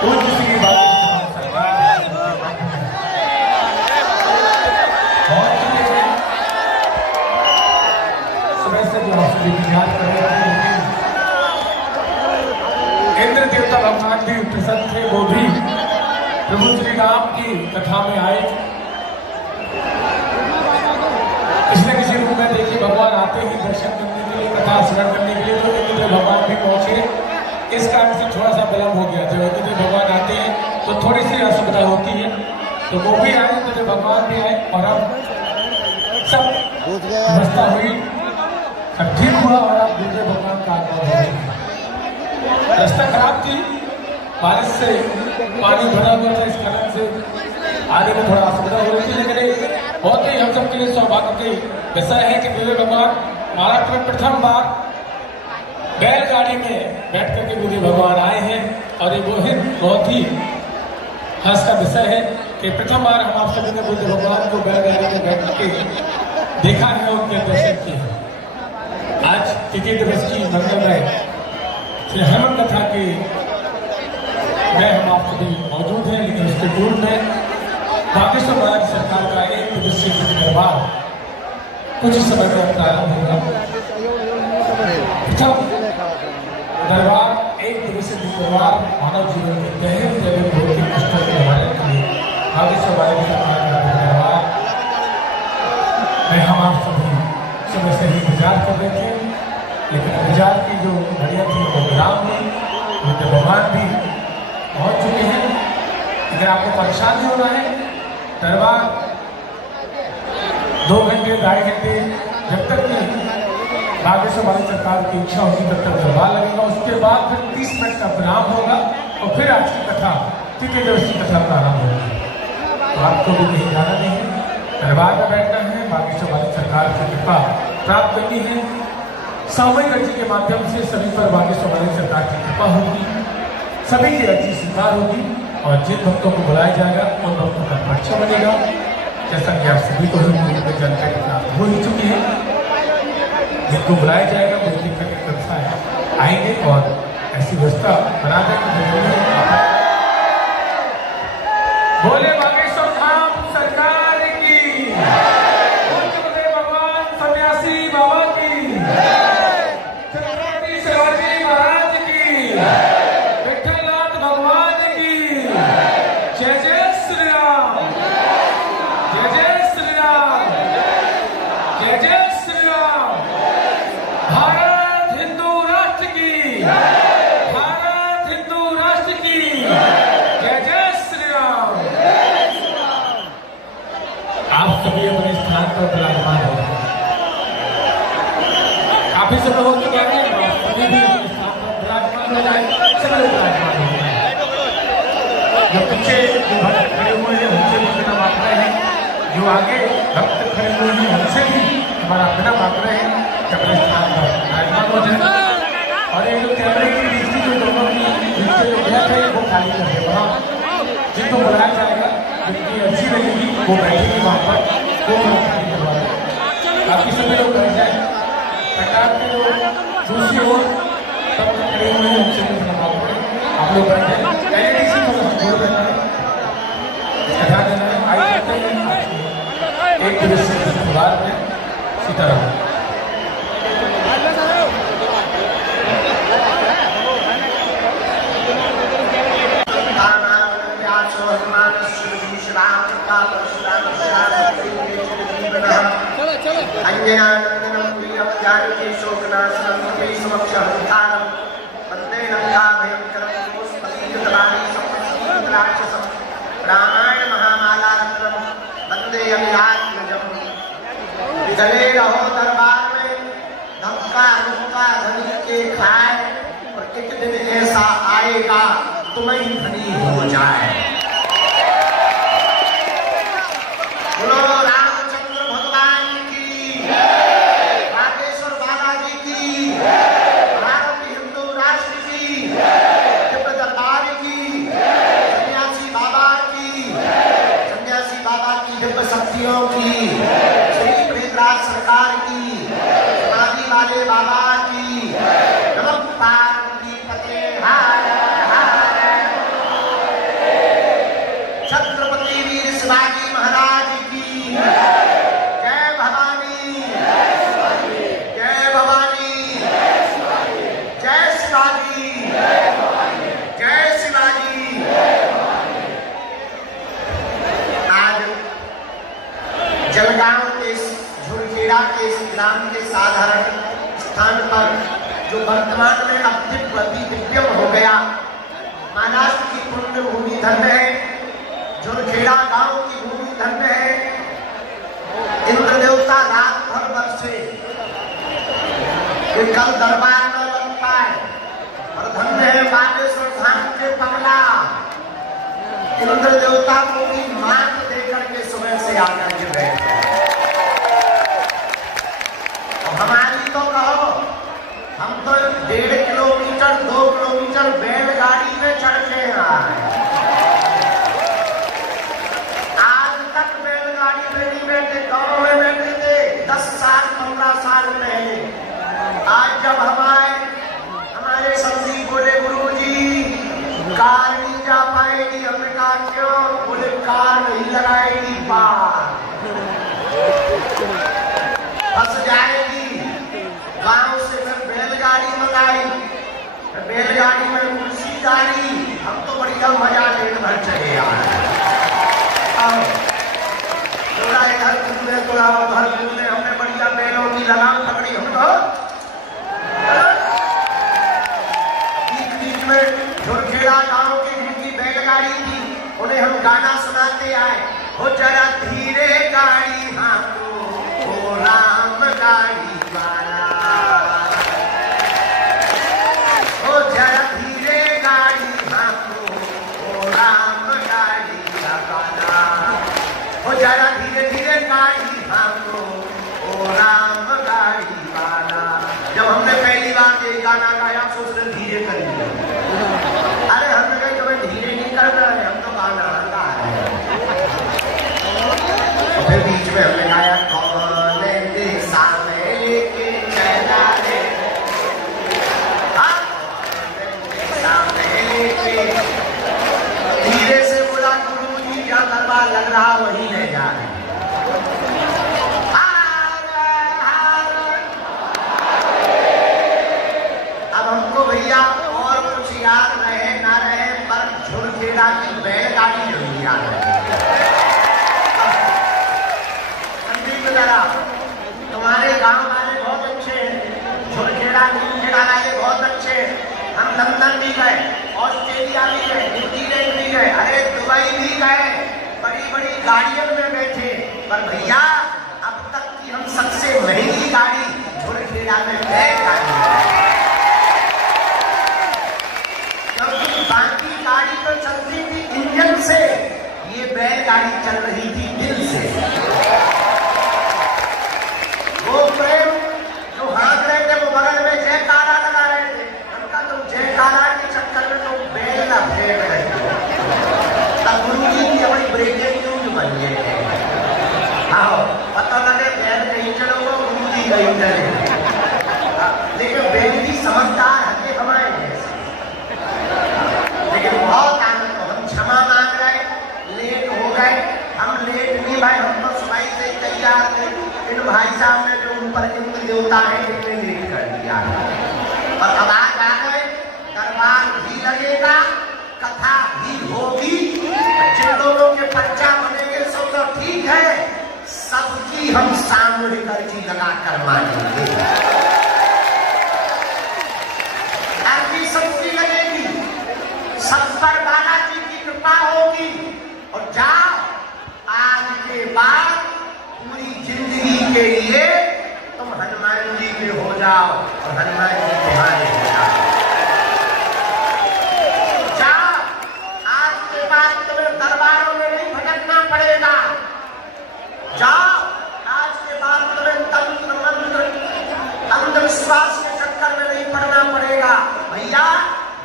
पूज्य श्री बाबा सरकार पहुंच चुके हैं। सुबह से जो आप सभी याद कर रहे थे, इंद्र देवता भगवान भी प्रसन्न थे, वो भी प्रभु श्री राम की कथा में आए। पिछले किसी रूप में देखिए भगवान आते ही दर्शन करने के लिए, कथा श्रवण करने के लिए, तो इंद्र भगवान भी पहुंचे। इस कारण से थोड़ा सा विलंब हो गया। जब इंद्र भगवान आते हैं तो थोड़ी सी असुविधा होती है, तो वो भी आए, इंद्र भगवान भी आए और अब सब व्यवस्था हुई, सब ठीक हुआ और अब इंद्र भगवान का आगमन हो चुका। रास्ता खराब थी, बारिश से पानी भरा हुआ था, इस कारण से आगे में थोड़ा असुविधा हो रही थी, लेकिन बहुत ही हम सबके लिए सौभाग्य की विषय है कि इंद्र भगवान महाराष्ट्र में प्रथम बार बैलगाड़ी में बैठ करके बुद्ध भगवान आए हैं। और ये बहुत ही हर्ष का विषय है कि प्रथम बार हम आप सभी ने बुद्ध भगवान को बैलगाड़ी में बैठ करके देखा है, उनके दर्शन किए हैं। आज तिथि दिवस की मंगलमय श्री हनुमान कथा के में हम आप सभी मौजूद हैं, लेकिन उसके पूर्व में बागेश्वर महाराज सरकार का एक दिवसीय दरबार कुछ समय में प्रारंभ होगा। दरबार एक दिवसीय दरबार मानव जीवन के गहन जगह भौतिक कष्टों के निवारण के लिए बागेश्वर महाराज सरकार का दरबार में हम आप सभी समय से ही इंतजार कर रहे थे, लेकिन इंतजार की जो घड़ियां थी वो विराम में बुद्ध भगवान भी पहुंच चुके हैं। अगर आपको परेशान नहीं होना है, दरबार 2 घंटे 2.5 घंटे जब तक नहीं बागेश्वर महाराज सरकार की इच्छा होगी तब तक दरबार लगेगा। उसके बाद फिर 30 मिनट का विराम होगा और फिर आज की कथा तिथि दिवस की कथा प्रारंभ होगी। तो आपको भी कहीं जाना नहीं है, दरबार में बैठना है, बागेश्वर महाराज सरकार की कृपा प्राप्त करनी है। सामूहिक अर्जी के माध्यम से सभी पर बागेश्वर महाराज सरकार की कृपा होगी, सभी की अर्जी स्वीकार होगी और जिन भक्तों को बुलाया जाएगा उन भक्तों का पर्चा बनेगा। जैसा कि आप सभी को ही जानकारी प्राप्त हो ही चुकी है। जिनको बुलाया जाएगा वो टिकट कक्षा आएंगे और ऐसी व्यवस्था बना देंगे। बोले बागेश्वर धाम सरकार की, बोले भगवान सन्यासी बाबा की, छत्रपति शिवाजी महाराज की, विठलनाथ भगवान की, जय जय श्री राम, जय जय श्री राम, जय जय श्री राम। भारत हिंदू राष्ट्र की, भारत हिंदू राष्ट्र की, जय जय श्री राम। आप सभी अपने स्थान पर विराजमान हो, काफी समय हो चुका है, सभी भी अपने स्थान पर विराजमान हो जाए, सभी विराजमान हो जाए। जो पीछे भक्त खड़े हुए हैं उनसे भी बिना मांग रहे हैं, जो आगे भक्त खड़े हुए हैं उनसे भी हमारा बिना मांग रहे हैं अपने स्थान पर विराजमान हो जाए। और ये जो कैमरे की दृष्टि जो दोनों की जो बैठ है वो खाली कर दे, वहाँ जिनको बुलाया जाएगा जिनकी अच्छी लगेगी वो बैठेगी वहाँ पर, वो खाली करवा दें। बाकी सभी लोग बैठ जाए, सरकार के जो दूसरी ओर सब खड़े हुए हैं उनसे भी मांग रहे हैं, आप लोग बैठ जाए। पहले इसी को जोड़ देना है, कथा देना है। आई जाते हैं एक दिवसीय दरबार में सीताराम। अंजनानंदनं प्रियं जानकी शोकनाशनं समक्षहंतारं वन्दे लंकाभयंकरं पुष्पतीर्थवाणी सप्तराक्षसं रामायण महामालारत्नं वन्दे अभिरात्मजं। चले रहो दरबार में धक्का धुक्का धनी के खाए, और एक दिन ऐसा आएगा तुम्हें धनी हो जाए। बोलो रामचंद्र भगवान की, बागेश्वर बालाजी की, भारत हिंदू राष्ट्र की, दिव्य दरबार की, सन्यासी बाबा की, सन्यासी बाबा की दिव्य शक्तियों की, श्री बृहद्राज सरकार की, समाधि वाले बाबा की, नमः पार्वती पते हर हर धन्य है, झुरखेड़ा गांव की भूमि धन्य है। इंद्र देवता रात भर बरसे कि कल दरबार न लग पाए, और धन्य है बागेश्वर धाम के पगला इंद्र देवता को भी मात देकर के सुबह से आकर के बैठे। हमारी तो कहो, हम तो 1.5 किलोमीटर 2 किलोमीटर बैलगाड़ी में चढ़ के आए। आज तक बैलगाड़ी में नहीं बैठे, गाँव में बैठे थे 10 साल 15 साल पहले। आज जब हमारे सब्जी बोले गुरुजी कार नहीं जा पाएगी, हमने कहा क्यों? बोले कार नहीं लगाएगी, पार फंस जाएगी। गांव से फिर बैलगाड़ी मंगाई, बैलगाड़ी में कुर्सी डाली, हम तो बढ़िया मजा लेने भर चले आए। थोड़ा इधर घूमने थोड़ा उधर घूमने, हमने बढ़िया बैलों की लगाम पकड़ी। हम तो बीच बीच में झुरखेड़ा गांव की जिनकी बैलगाड़ी थी उन्हें हम गाना सुनाते आए। हो जरा धीरे गाड़ी हाँको, हो राम गाड़ी वाला, हो जरा धीरे गाड़ी हाँको, हो राम गाड़ी वाला, हो जरा धीरे धीरे गाड़ी हाँको, हो राम गाड़ी वाला। जब हमने पहली बार ये गाना गाया तो उसने धीरे कर दिया। अरे हमने कहा तुम्हें धीरे नहीं कर रहे, हम तो गाना गा रहे हैं। फिर बीच में हमने गाया कौन दिशा में लेके चला रे, दिशा में लेके। धीरे से बोला गुरुजी जहाँ दरबार लग रहा वही ले जा रहे। अब हमको भैया और कुछ याद रहे ना रहे, पर झुरखेड़ा की बैलगाड़ी नहीं याद रहे। तुम्हारे गांव वाले बहुत अच्छे हैं, झुरखेड़ा झुरखेड़ा वाले बहुत अच्छे हैं। हम लंदन भी गए, ऑस्ट्रेलिया भी गए, न्यूजीलैंड भी गए, अरे दुबई भी गए, बड़ी बड़ी गाड़ियों में बैठे। पर भैया अब तक की हम सबसे महंगी गाड़ी झुरखेड़ा में बैलगाड़ी है। क्योंकि बाकी गाड़ी तो चलती थी इंजन से, ये बैलगाड़ी चल रही थी दिल से। वो प्रेम जो हाँक रहे थे वो बगल में जयकारा लगा रहे थे। उनका तुम जयकारा के चक्कर में तुम बैल ना फेंक रहे थे। तब गुरुजी की हमारी ब्रेकेज न्यूज बन गए। आओ पता लगे बैल कहीं चलोगे, गुरुजी कहीं चले। लेकिन बैल की समझदार हमें हमारे जैसे, लेकिन बहुत आनंद हो। हम क्षमा मांग रहे, लेट हो गए। हम लेट नहीं भाई, हम तो सुबह से तैयार थे। इन भाई साहब ने जो ऊपर इंद्र देवता है इन्हें लेट कर दिया, और अब आज आ गए। दरबार भी लगेगा, कथा भी होगी। जिन लोगों के पर्चा बनेंगे सब तो ठीक है, सबकी हम सामूहिक अर्जी लगा कर मानेंगे। अर्जी सबकी लगेगी, सब पर बालाजी की कृपा होगी। और जाओ आज के बाद पूरी जिंदगी के लिए तुम हनुमान जी के हो जाओ और हनुमान जी तुम्हारे हो जाओ। जाओ आज के बाद तुम्हें दरबारों में नहीं भटकना पड़ेगा। जाओ आज के बाद तुम्हें तंत्र मंत्र अंधविश्वास के चक्कर में नहीं पड़ना पड़ेगा। भैया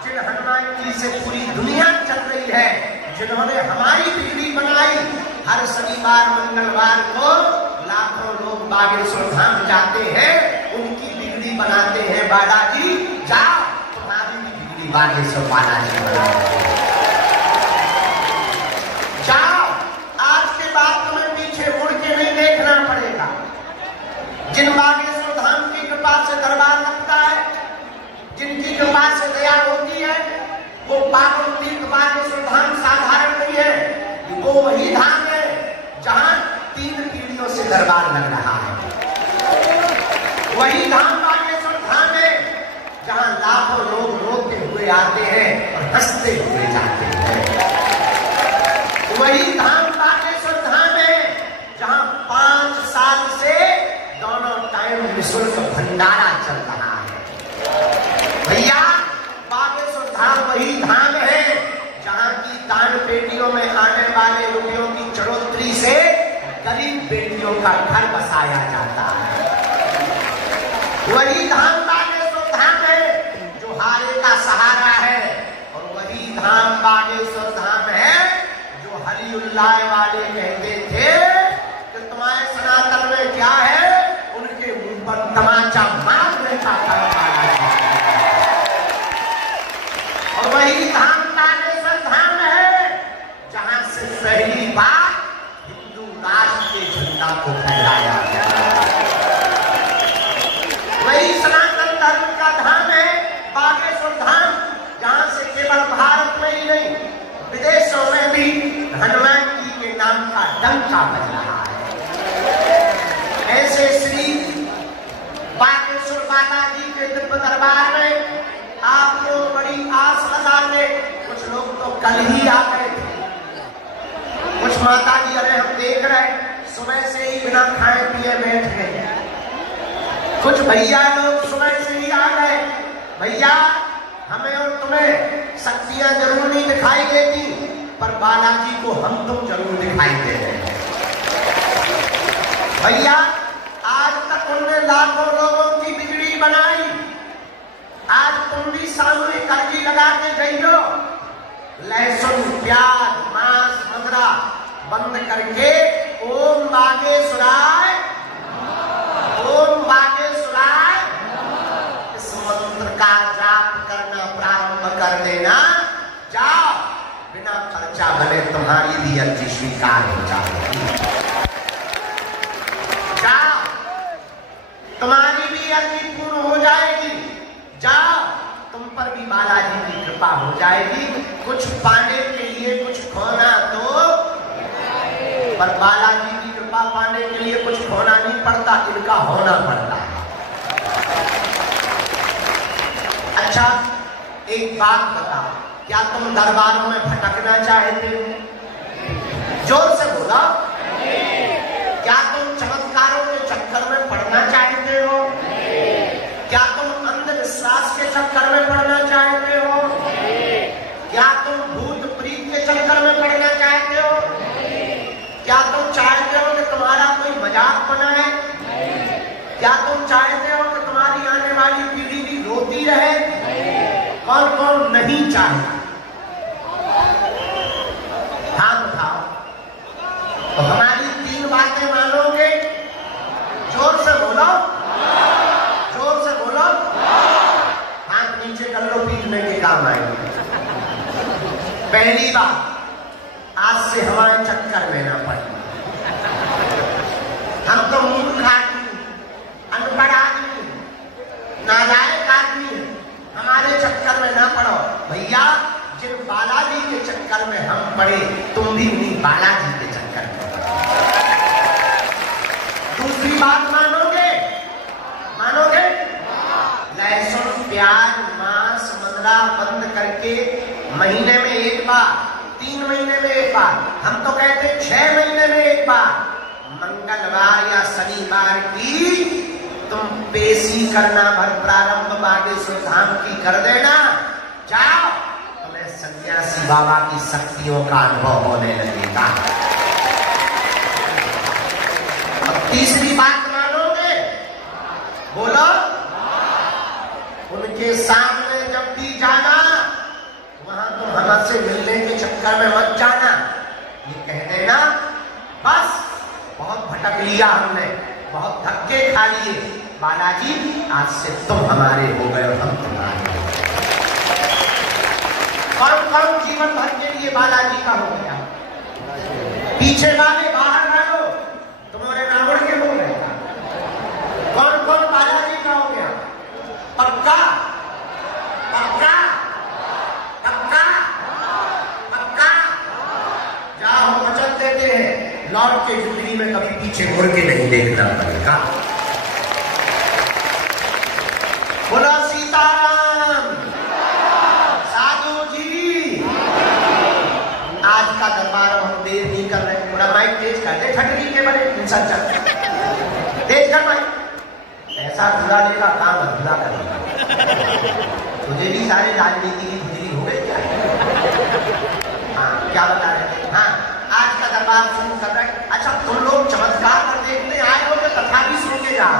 जिन हनुमान जी से पूरी दुनिया चल रही है, जिन्होंने हमारी बिगड़ी बनाई, हर शनिवार मंगलवार को लाखों लोग बागेश्वर धाम जाते हैं, उनकी बिगड़ी बनाते हैं बालाजी। जाओ तुम्हारी भी बिगड़ी बागेश्वर बालाजी बनाओ। जाओ आज के बाद तुम्हें पीछे मुड़ के नहीं देखना पड़ेगा। जिन बागेश्वर धाम की कृपा से दरबार लगता है, जिनकी कृपा से दया होती है, वो पावन तीर्थ बागेश्वर धाम साधारण नहीं है। वो वही धाम है जहां 3 पीढ़ियों से दरबार लग रहा है। वही धाम बागेश्वर धाम है जहां लाखों लोग रोते हुए आते हैं और हंसते हुए जाते हैं। भंडारा चल रहा है। भैया बागेश्वर धाम वही धाम है जहां की दान पेटियों में आने वाले रुपयों की चढ़ोतरी से गरीब बेटियों का घर बसाया जाता है। वही धाम बागेश्वर धाम है जो हारे का सहारा है, और वही धाम बागेश्वर धाम है जो हलीउल्लाह वाले कहते थे कि तुम्हारे सनातन में क्या है, उनके मुंह पर तमाचा मारने का और वही धाम बागेश्वर धाम है जहां से पहली बार हिंदू राष्ट्र के झंडा को फहराया गया। वही सनातन धर्म का धाम है बागेश्वर धाम जहां से केवल भारत में ही नहीं विदेशों में भी हनुमान जी के नाम का डंका बज रहा है। ऐसे श्री बागेश्वर बालाजी के दिव्य दरबार में आप लोग बड़ी आस लगा ले। कुछ लोग तो कल ही आ गए थे, कुछ माता जी अरे हम देख रहे सुबह से ही बिना खाए पिए बैठ गए, कुछ भैया लोग सुबह से ही आ गए। भैया हमें और तुम्हें शक्तियां जरूर नहीं दिखाई देती, पर बालाजी को हम तुम जरूर दिखाई दे रहे हैं। भैया आज तक उन्होंने लाखों लोगों की बिगड़ी बनाई, आज तुम भी सामने कर्जी लगा के गई हो। लहसुन प्याज मांस मदरा बंद करके ओम बागेश्वराय ओम बागेश्वराय इस मंत्र का जाप करना प्रारंभ कर देना। जाओ, बिना खर्चा भले तुम्हारी भी अर्जी स्वीकार हो जाएगी। जाओ, तुम्हारी भी अर्जी पूर्ण हो जाएगी। जाओ, तुम पर भी बालाजी की कृपा हो जाएगी। कुछ पाने के लिए कुछ खोना तो, पर बालाजी की कृपा पाने के लिए कुछ खोना नहीं पड़ता, इनका होना पड़ता है। अच्छा एक बात बताओ, क्या तुम दरबारों में भटकना चाहते हो? जोर से बोला। क्या तुम चमत्कारों के चक्कर में पड़ना चाहते हो? क्या तुम अंधविश्वास के चक्कर में पड़ना चाहते हो? क्या तुम भूत प्रीत के चक्कर में पड़ना चाहते हो? क्या तुम चाहते हो कि तुम्हारा कोई मजाक बनाए? क्या तुम चाहते हो कि तुम्हारी आने वाली पीढ़ी भी रोती रहे? कौन कौन नहीं चाहता? हाथ उठाओ। तो हमारी 3 बातें मानोगे? जोर से बोलो, जोर से बोलो। हाथ नीचे कर लो, पीटने के काम आएंगे। पहली बात, आज से हमारे चक्कर में ना पड़े। हम तो मूर्ख आदमी, अनपढ़ आदमी, नालायक आदमी, हमारे चक्कर में ना पड़ो। भैया जिन बालाजी के चक्कर में हम पड़े, तुम भी उन्हीं बालाजी के चक्कर में पड़ो। दूसरी बात मानोगे? मानोगे? लहसुन प्याज मांस मदरा बंद करके महीने में एक बार, 3 महीने में एक बार, हम तो कहते 6 महीने में एक बार, मंगलवार या शनिवार की तुम पेशी करना भर प्रारंभ बागेश्वर धाम की कर देना। जाओ, तुम्हें सन्यासी बाबा की शक्तियों का अनुभव होने लगेगा। अब तीसरी बात मानोगे? बोलो। उनके सामने जब भी जाना, वहां तो हमसे मिलने के चक्कर में मत जाना। ये कह देना बस बहुत भटक लिया हमने, बहुत धक्के खा लिए, बालाजी आज से तुम हमारे हो गए और हम तुम्हारे। कौन कौन जीवन भर के लिए बालाजी का हो गया? पीछे वाले बाहर डालो, तुम्हारे रावण के हो गए। कौन कौन बालाजी का हो गया? पक्का पक्का पक्का पक्का। जाओ, हम वचन देते हैं, लौट के जिंदगी में कभी पीछे मुड़ के नहीं देखना पड़ेगा। बोला सीताराम। साधु जी, आज का दरबार हम देर नहीं कर रहे, थोड़ा माइक तेज कर दे, ठटरी के बड़े इंसान चल तेज कर माइक। पैसा पूरा लेगा, काम अधूरा करेगा। तुझे भी सारे राजनीति की खुजली हो गई क्या? हाँ, क्या बता रहे थे? हाँ, आज का दरबार शुरू कर रहे हैं। अच्छा, तुम लोग चमत्कार पर देखने आए हो तो कथा भी सुन के जाओ।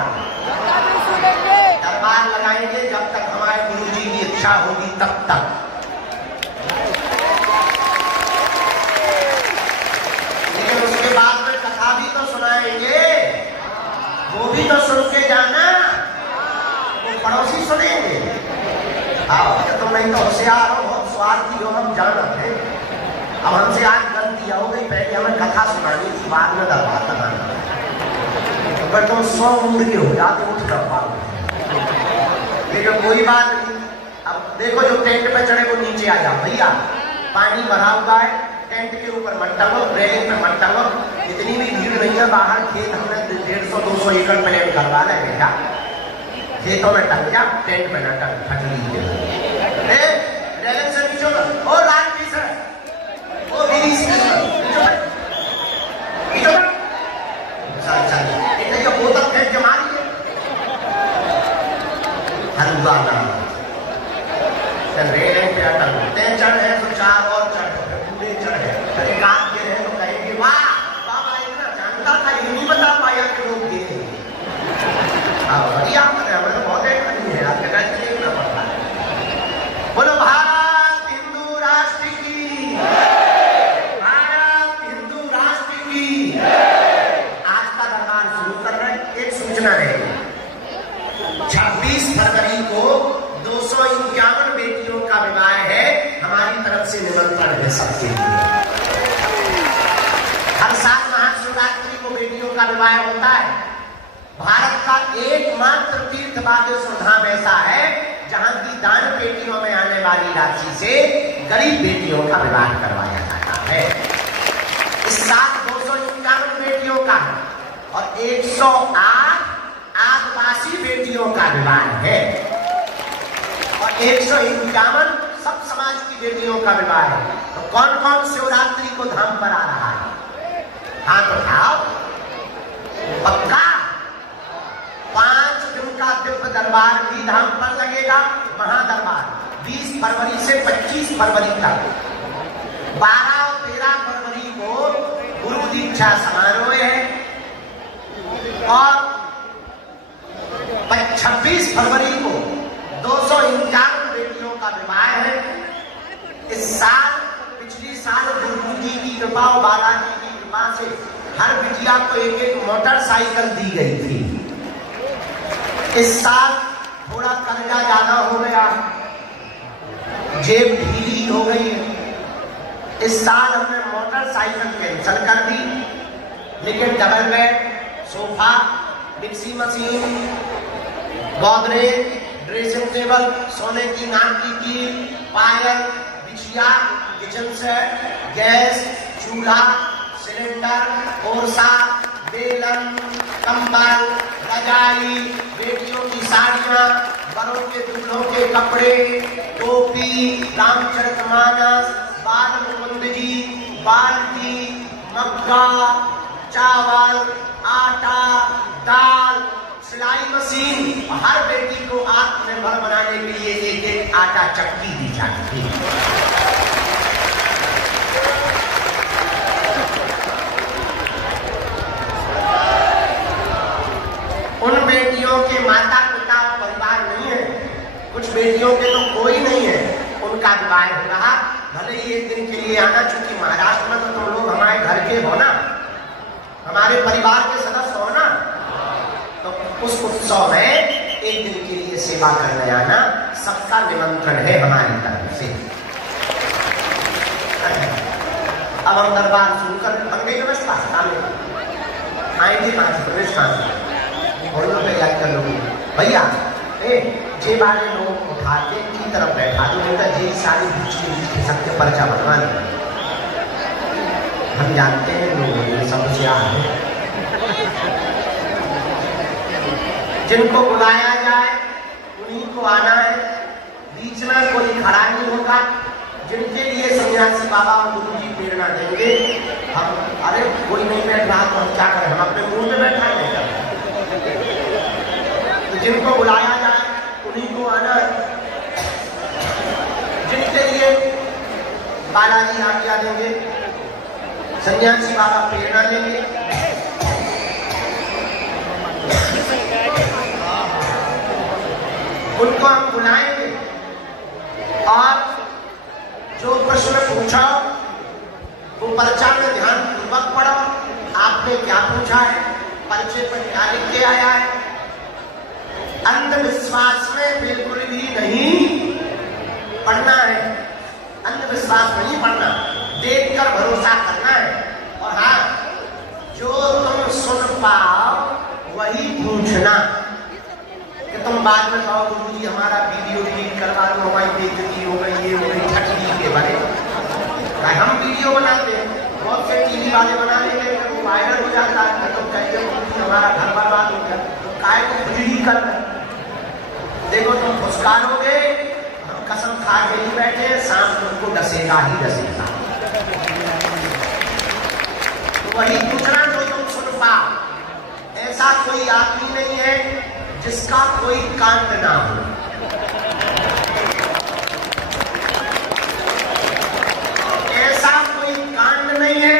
दरबार लगाएंगे जब तक हमारे गुरु जी की इच्छा होगी तब तक। लेकिन उसके बाद में कथा भी तो सुनाएंगे, वो भी तो सुन के जाना। वो पड़ोसी सुनेंगे। आओ, तुम नहीं तो होशियार हो, बहुत स्वार्थी हो, हम जानते हैं। अब हमसे आज गलती हो गई, पहले हमें कथा सुनानी थी, बाद में दरबार लगाना। तो पर तुम 100 उम्र के हो जाते, उठ कर पाओ। लेकिन कोई बात नहीं। अब देखो, जो टेंट पे चढ़े वो नीचे आ जाओ भैया। पानी भरा हुआ है, टेंट के ऊपर मत टंगो, रेलिंग पे मत टंगो। इतनी भी भीड़ नहीं है, बाहर खेत हमने 150-200 एकड़ प्लान करवा रहे हैं बेटा। खेतों में टंग जा, टेंट में न टंग, फट लीजिए। रेलिंग से नीचे ओ लाल पीस है, ओ बीड़ी सी बोतल फेंक के मारिए। हलवा रेलिंग पे अटक, तीन चढ़ है तो 4 और चढ़, पूरे चढ़े। एक आध गिरे तो कहेंगे वाह बाबा, इतना जानता था, ये नहीं बता पाया कि लोग गिरे। बढ़िया, हमें तो बहुत एक नहीं है, आपके कैसे देखना पड़ता है। बोलो भारत हिंदू राष्ट्र की, भारत हिंदू राष्ट्र की। आज का दरबार शुरू कर रहे हैं। एक सूचना है, 26 फरवरी को 251 बेटियों का विवाह है। हमारी तरफ से निमंत्रण है सबके लिए। हर साल महाशिवरात्रि को बेटियों का विवाह होता है। भारत का एकमात्र तीर्थ बागेश्वर धाम ऐसा है जहां की दान पेटियों में आने वाली राशि से गरीब बेटियों का विवाह करवाया जाता है। इस साल 251 बेटियों का और 108 आदिवासी बेटियों का विवाह है और 151 सब समाज की बेटियों का विवाह है। तो कौन कौन शिवरात्रि को धाम पर आ रहा है? हाथ उठाओ। पक्का 5 दिन का दिव्य दरबार भी धाम पर लगेगा। महादरबार 20 फरवरी से 25 फरवरी तक। 12 और 13 फरवरी को गुरु दीक्षा समारोह है और 26 फरवरी को 251 बेटियों का विवाह है। इस साल, पिछली साल गुरु जी की कृपा और बालाजी की कृपा से हर बिटिया को एक मोटरसाइकिल दी गई थी। इस साल थोड़ा कर्जा ज्यादा हो गया, जेब ढीली हो गई। इस साल हमने मोटरसाइकिल कैंसिल कर दी, लेकिन double bed, sofa, mixie machine, Godrej, dressing table, सोने की नाक की कील, पायल, बिछिया, किचन सेट, गैस, चूल्हा, सिलेंडर, कोरसा, बेलन, कंबल, रजाई, बेटियों की साड़ियां, बड़ों के दूल्हों के कपड़े, टोपी, रामचरितमानस, बाल मुकुंद जी, बाल्टी, मग्गा, चावल, आटा, दाल, सिलाई मशीन। हर बेटी को आत्मनिर्भर बनाने के लिए एक आटा चक्की दी जाती है। उन बेटियों के माता पिता परिवार नहीं है, कुछ बेटियों के तो कोई नहीं है, उनका विवाह हो रहा। भले ही एक दिन के लिए आना, चूंकि महाराष्ट्र में तो तुम लोग हमारे घर के हो ना, हमारे परिवार के सदस्य हो ना, तो उस उत्सव में एक दिन के लिए सेवा करने आना। सबका निमंत्रण है हमारी तरफ से। अब हम दरबार शुरू कर, बन गई व्यवस्था सामने आएंगे प्रवेश और लोग तैयारी कर लोगे भैया। जे बारे लोग उठा के की तरफ बैठा दो, उनका जे सारी बीच सबके पर्चा बनवा दो। हम जानते हैं लोगों ने समस्या है, जिनको बुलाया जाए उन्हीं को आना है, बीच में कोई खड़ा नहीं होगा। जिनके लिए सन्यासी बाबा और गुरु जी प्रेरणा देंगे, हम अरे कोई नहीं बैठ रहा तो हम क्या करें, हम अपने मुंह में बैठा नहीं। जिनको बुलाया जाए उन्हीं को आना है। जिनके लिए बालाजी आज्ञा देंगे, सन्यासी बाबा प्रेरणा देंगे, उनको हम बुलाएंगे और जो प्रश्न पूछा वो पर्चा में ध्यान पूर्वक पढ़ो। आपने क्या पूछा है, पर्चे पर क्या लिख के आया है। अंधविश्वास में बिल्कुल भी नहीं पढ़ना है, अंधविश्वास नहीं पढ़ना, देखकर भरोसा करना है। और हाँ, जो तुम सुन पाओ वही पूछना। कि तुम बाद में कहो गुरुजी हमारा वीडियो डिलीट करवा दो, हमारी बेइज्जती हो गई, ये हो गई, ठगी के बारे में। हम वीडियो बनाते हैं, बहुत से टीवी वाले बना लेंगे, वो वायरल हो जाता है, तो कहिए हमारा घर बर्बाद हो गया, काय को कुछ ही कर रहे। देखो तुम फुसकारोगे, हम कसम खा के ही बैठे, सांप तुमको डसेगा ही डसेगा। तो वही पूछना जो तुम सुन पाओ। ऐसा कोई आदमी नहीं है जिसका कोई कांड ना हो। ऐसा कोई कांड नहीं है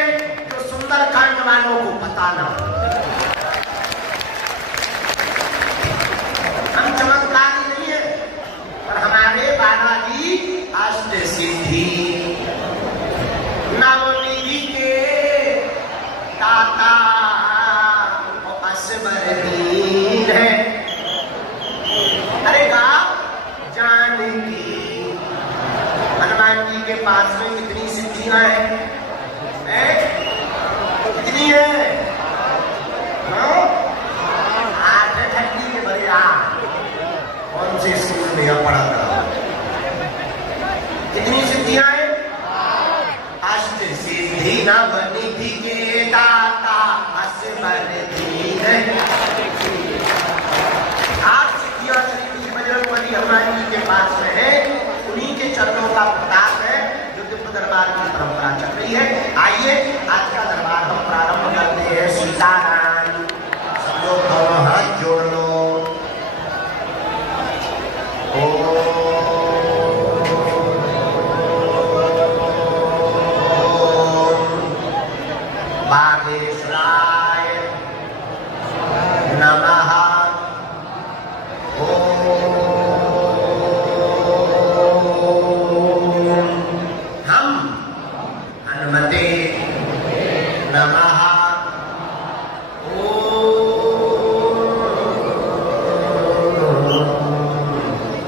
जो सुंदर कांड वालों को पता ना हो। हम चमत्कारी नहीं है, पर हमारे बालाजी अष्ट सिद्धि नवनिधि के दाता असबरदीन है। अरे गाँव जानकी, हनुमान जी के पास में कितनी सिद्धियां हैं? कितनी है? आठ ठंडी के बड़े कौन से स्कूल में पढ़ा था? कितनी सिद्धियां हैं? अष्ट सिद्धि नवनिधि के दाता असबरदीन है। आठ सिद्धियां श्री बजरंगबली हनुमान जी के पास में है। उन्हीं के चरणों का प्रताप है जो दिव्य दरबार की परंपरा चल रही है। आइए आज का दरबार हम प्रारंभ करते हैं। सीताराम, सब लोग दोनों हाथ जोड़ लो। बागेश्वराय नमः।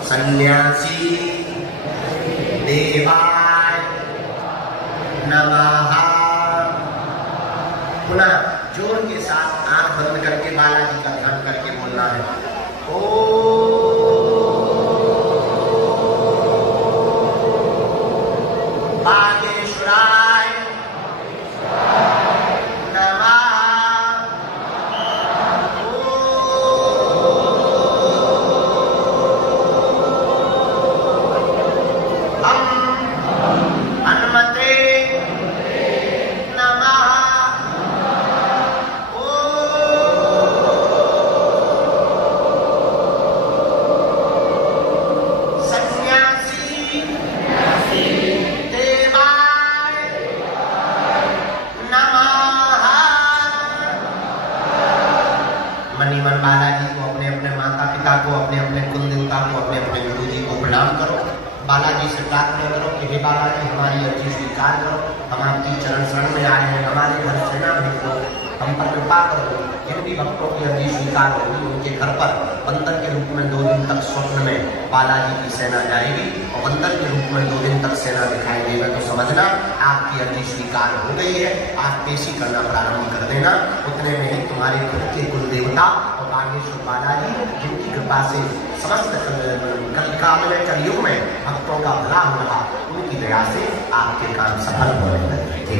सन्यासी देवाय नमः। पुनः जोर के साथ आंख बंद करके बालाजी का ध्यान करके बोलना है। बागेश्वराय नमः। हनुमते नमः। सन्यासी देवाय नमः। मनी मन बालाजी को, अपने अपने माता पिता को, अपने अपने कुल देवता को, अपने अपने गुरु जी को प्रणाम करो। बालाजी से प्रार्थना करो कि हे बालाजी हमारी अर्जी स्वीकार करो, हम आपकी चरण शरण में आए हैं, हमारे घर सेना भेज दो, हम पर कृपा करो। जिन भी भक्तों की अर्जी स्वीकार होगी उनके घर पर बंदर के रूप में 2 दिन तक स्वप्न में बालाजी की सेना जाएगी और बंदर के रूप में 2 दिन तक सेना दिखाई देगा। तो समझना आपकी अर्जी स्वीकार हो गई है। आप पेशी करना प्रारंभ कर देना। उतने में ही तुम्हारे खुद के कुल देवता और बागेश्वर बालाजी, जिनकी कृपा से समस्त कलिकाल में, कलयुग में भक्तों का भला हो रहा, उनकी दया से आपके काम सफल होने लगे थे।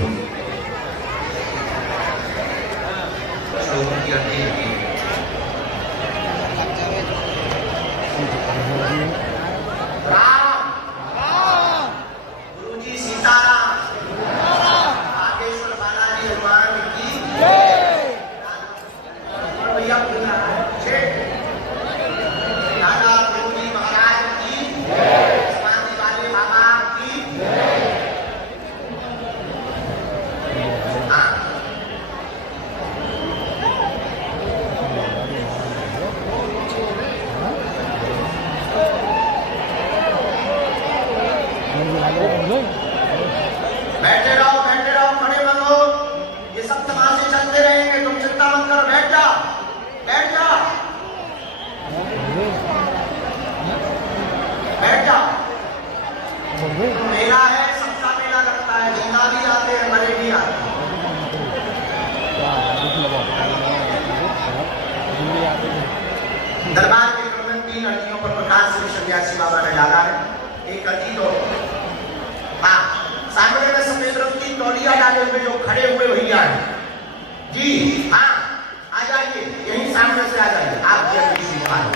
राम गुरुजी सीताराम, बागेश्वर बालाजी हनुमान की भैया बैठे रहो, खड़े मत हो। ये सब तमाशे चलते रहेंगे, तुम चिंता मत करो। बैठ जा, बैठ जा, बैठ जा। मेला है, सबका मेला लगता है, जिंदा भी आते हैं, मरे भी आते हैं। दरबार के क्रम 3 अर्जियों पर प्रकाश श्री सन्यासी बाबा ने डाला है। एक अर्जी तो हाँ, सामने में सफेद रंग की तौलिया डाले हुए जो खड़े हुए भैया हैं जी, हाँ आ जाइए, यहीं सामने से आ जाइए, आपकी अर्जी स्वीकार हो।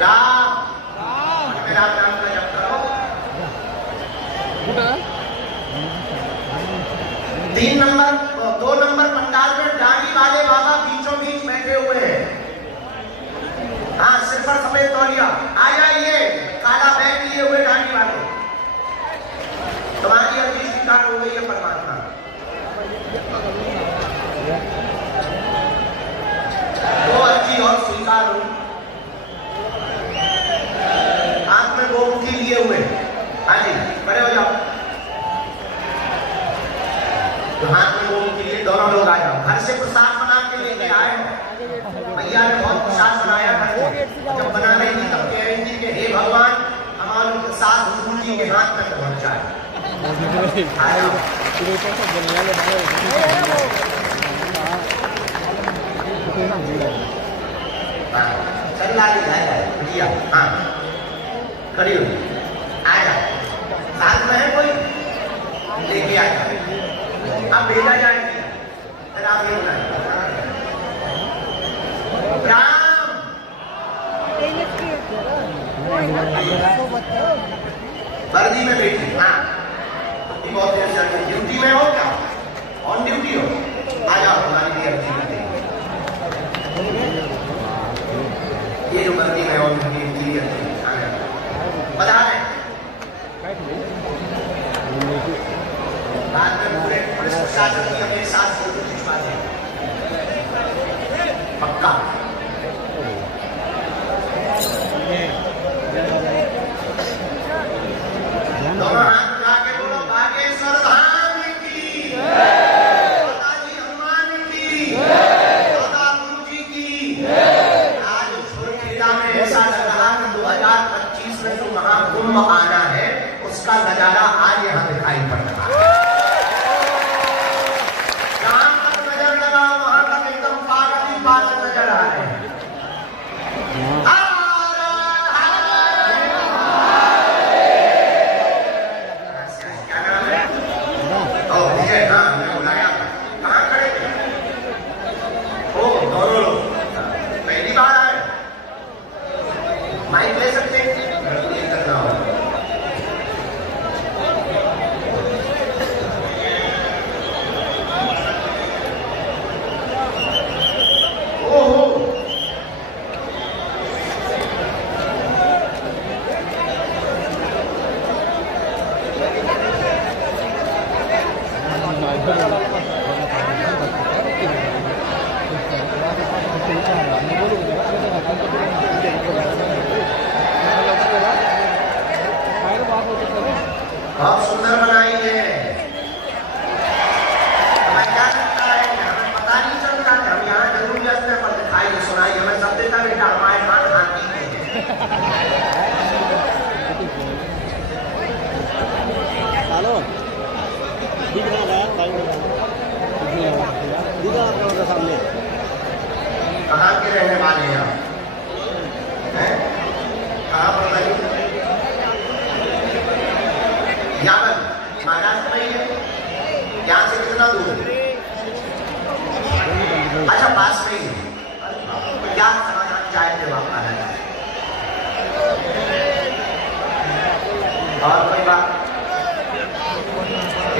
राम राम राम का जप करो। 3 नंबर 2 नंबर पंडाल में डांडी वाले बाबा बीचों बीच बैठे हुए हैं। हाँ, सिर पर सफेद तौलिया, आ जाइए, काला बैग लिए हुए डांडी वाले। तुम्हारी अर्जी स्वीकार हो गई है परमात्मा। वो अर्जी और स्वीकार हुई। हाथ में गोमुखी लिए हुए, हाँ जी, खड़े हो जाओ। तो हाथ में गोमुखी लिए दोनों लोग आ जाओ। घर से प्रसाद बना के लेके आए हो, भैया ने बहुत प्रसाद बनाया घर से। जब बना रही थी तब कह रही थी कि हे भगवान, हमारा प्रसाद हुजूर जी के हाथ तक पहुंच जाए। चल ला भैया, हाँ खड़ी हो, आ जाओ। साथ में है कोई, लेके आ जाओ। अब भेजा जाएगी, राम वर्दी में बैठी, हाँ बहुत देर से ड्यूटी में हो क्या, ऑन ड्यूटी हो, आ जाओ, हमारी भी अर्जी करते। ये जो वर्दी में ऑन ड्यूटी बता रहे बाद में पूरे पुलिस प्रशासन की अपने साथ फोटो खिंचवा दें, पक्का। दोनों हाथ उठा के बोलो, बागेश्वर धाम की, माताजी हनुमान की, दादा गुरु जी की। आज छोरखेड़ा में ऐसा लग रहा कि 2025 में जो महाकुंभ आना है, उसका नजारा आज यहाँ दिखाई पड़ रहा है। जहां तक नजर लगा वहां तक एकदम पागल ही पागल नजर आ रहे हैं। क्या नाम है? ओ विजय, हाँ मैं बुलाया। कहाँ खड़े थे? ओ दोनों लोग पहली बार आए, माइक ले सकते हैं? करना होगा। बहुत सुंदर बनाई है। हमें क्या लगता है, हमें पता नहीं चलता कि हम यहाँ जरूर जाते पर दिखाई सुनाई हमें सब देता बेटा, हमारे खान खाती है। सामने कहाँ के रहने वाले हैं आप? कहाँ पर लगे? यावन महाराष्ट्र में है, यहाँ से कितना दूर है? अच्छा पास में ही है। क्या समाधान चाहते हो आप? आना और कोई बात?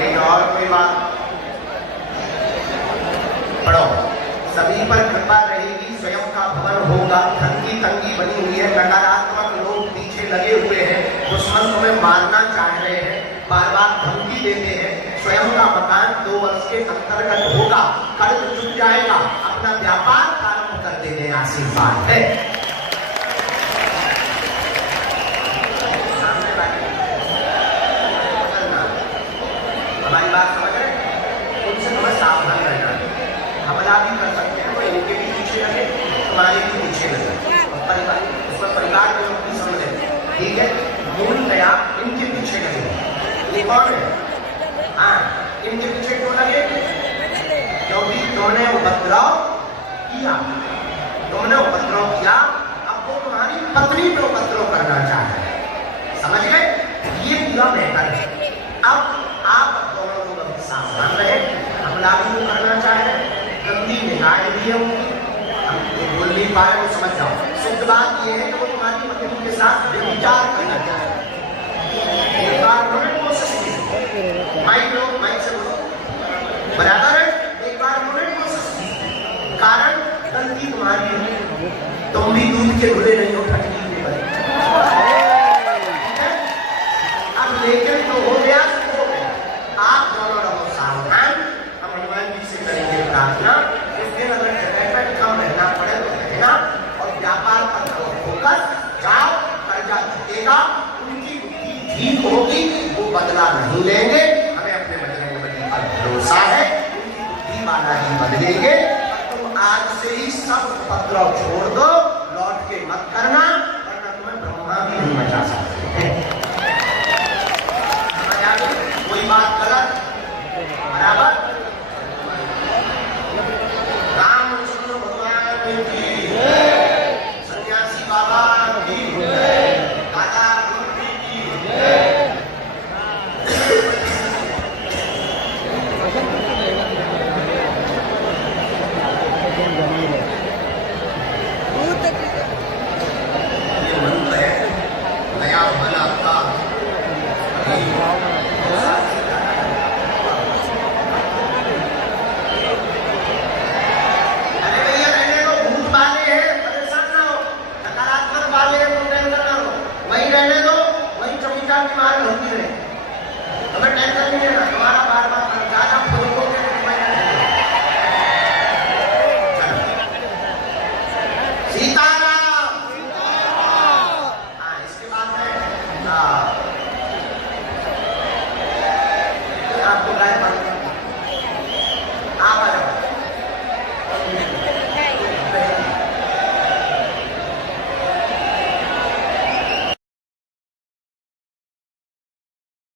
एक और कोई बात? पढ़ो, सभी पर कृपा रहेगी, स्वयं का भवन होगा। तंगी तंगी बनी हुई है, नकारात्मक लोग पीछे लगे हुए हैं, दुश्मन तुम्हें मारना चाह रहे हैं, बार बार धमकी देते हैं। स्वयं का मकान 2 वर्ष के अंतर्गत होगा, कर्ज चुक जाएगा, अपना व्यापार प्रारंभ कर देने आशीर्वाद है। ठीक है, मूलतया इनके पीछे लगे। ये कौन है? हाँ, इनके पीछे क्यों लगे? क्योंकि तुमने उपद्रव किया, तुमने उपद्रव किया, अब वो तुम्हारी पत्नी पे उपद्रव करना चाहते हैं, समझ गए? ये पूरा मैटर है। अब आप दोनों लोग अभी सावधान रहे, हमला भी करना चाह रहे, गंदी निगाहें भी है उनकी, हम बोल नहीं पाए वो समझ जाओ। शुद्ध बात ये है कि वो तुम्हारी पत्नी के साथ व्यभिचार करना चाह रहे। एक बार उन्होंने कोशिश की, माइक से बोलो, बराबर है? एक बार उन्होंने कोशिश की, कारण गलती तुम्हारी है, तुम भी दूध के घुले नहीं हो, ठंडी के बने। अब लेकिन तो हो गया, तो हो गया। आप दोनों रहो सावधान, हम हनुमान जी से करेंगे प्रार्थना। इस दिन अगर जगह कम रहना पड़े तो रहना, और व्यापार पर करो फोकस, जाओ, कर्जा छूटेगा, उनकी बुद्धि ठीक होगी, वो बदला नहीं लेंगे, हमें अपने बदले पर भरोसा है, उनकी बुद्धि वाला ही बदलेंगे। तुम आज से ही सब उपद्रव छोड़ दो, लौट के मत करना।